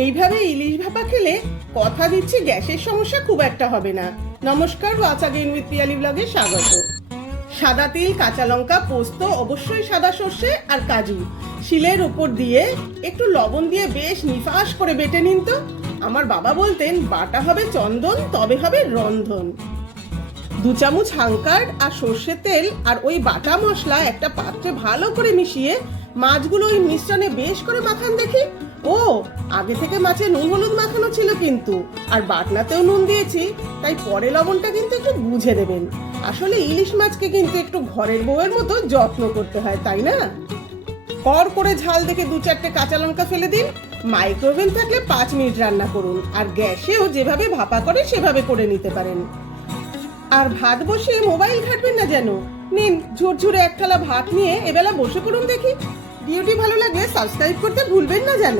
এইভাবে ইলিশ ভাপা খেলে কথা দিচ্ছি গ্যাসের সমস্যা খুব একটা হবে না। নমস্কার, ওয়াচ আগেইন উইথ পিয়ালি ব্লগে স্বাগত। সাদা তিল, কাঁচা লঙ্কা, পোস্ত, অবশ্যই সাদা সর্ষে আর কাজু শিলের উপর দিয়ে একটু লবণ দিয়ে বেশ নিফাস করে বেটে নিন তো। আমার বাবা বলতেন বাটা হবে চন্দন, তবে হবে রন্ধন। 2 চামচ হাঙ্কার আর সর্ষের তেল আর ওই বাটা মশলা একটা পাত্রে ভালো করে মিশিয়ে মাছগুলো ওই মিশ্রণে বেশ করে মাখান দেখি। ও, আগে থেকে মাছে নুন হলুদ মাখানো ছিল কিন্তু, আর বাটনাতেও নুন দিয়েছি, তাই পরে লবণটা কিন্তু একটু বুঝে দেবেন। আসলে ইলিশ মাছকে কিন্তু একটু ঘরের বউয়ের মতো যত্ন করতে হয়, তাই না? কর করে ঝাল দেখে 2-4টে কাঁচা লঙ্কা ফেলে দিন। মাইক্রোওভেন থাকলে 5 মিনিট রান্না করুন, আর গ্যাসেও যেভাবে ভাপা করে সেভাবে করে নিতে পারেন। আর ভাত বসিয়ে মোবাইল ঘাটবেন না যেন। নিন ঝুরঝুরে এক থালা ভাত নিয়ে এবেলা বসে পড়ুন দেখি। ভিডিওটি ভালো লাগলে সাবস্ক্রাইব করতে ভুলবেন না যেন।